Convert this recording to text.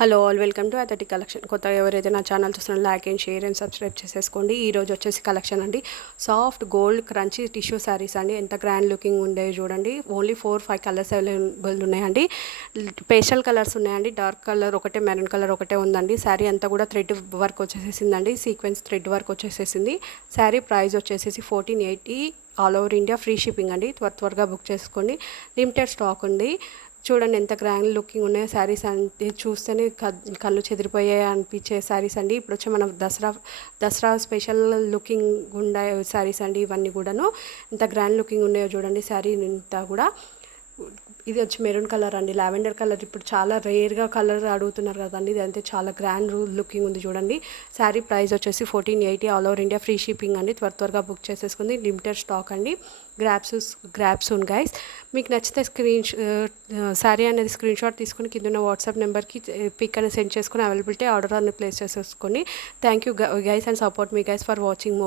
Hello all welcome to అథెటి collection. కొత్తగా ఎవరైతే నా ఛానల్ చూస్తున్నా like and share and subscribe చేసేసుకోండి. ఈ రోజు వచ్చేసి కలెక్షన్ అండి, soft gold crunchy tissue sarees అండి. ఎంత గ్రాండ్ లుకింగ్ ఉండేవి చూడండి. ఓన్లీ 4-5 కలర్స్ అవైలబుల్ ఉన్నాయండి. పేస్టల్ కలర్స్ ఉన్నాయండి. డార్క్ కలర్ ఒకటే, మెరూన్ కలర్ ఒకటే ఉందండి. శారీ అంతా కూడా థ్రెడ్ వర్క్ వచ్చేసేసిందండి. సీక్వెన్స్ థ్రెడ్ వర్క్ వచ్చేసేసింది. శారీ ప్రైస్ వచ్చేసి 1480 all over India, free shipping అండి. త్వరగా బుక్ చేసుకోండి. లిమిటెడ్ స్టాక్ ఉంది. చూడండి ఎంత గ్రాండ్ లుకింగ్ ఉన్నాయో శారీస్ అంటే, చూస్తేనే కళ్ళు చెదిరిపోయాయి అనిపించే శారీస్ అండి. ఇప్పుడు వచ్చి మన దసరా స్పెషల్ లుకింగ్ ఉండే శారీస్ అండి. ఇవన్నీ కూడాను ఎంత గ్రాండ్ లుకింగ్ ఉన్నాయో చూడండి. శారీ ఇంతా కూడా ఇది వచ్చి మెరూన్ కలర్ అండి, లావెండర్ కలర్. ఇప్పుడు చాలా రేర్గా కలర్ అడుగుతున్నారు కదండి. ఇది అయితే చాలా గ్రాండ్ లుకింగ్ ఉంది చూడండి. శారీ ప్రైస్ వచ్చేసి 1480 all over India, free shipping అండి. త్వరగా బుక్ చేసేసుకుంది. లిమిటెడ్ స్టాక్ అండి. గ్రాప్స్ ఉన్ గైస్. మీకు నచ్చితే శారీ అనేది స్క్రీన్ షాట్ తీసుకుని కింద ఉన్న వాట్సాప్ నెంబర్కి పిక్ అనేది సెండ్ చేసుకుని అవైలబిలిటీ ఆర్డర్ అని ప్లేస్ చేసేసుకొని. Thank you guys and support me guys for watching more.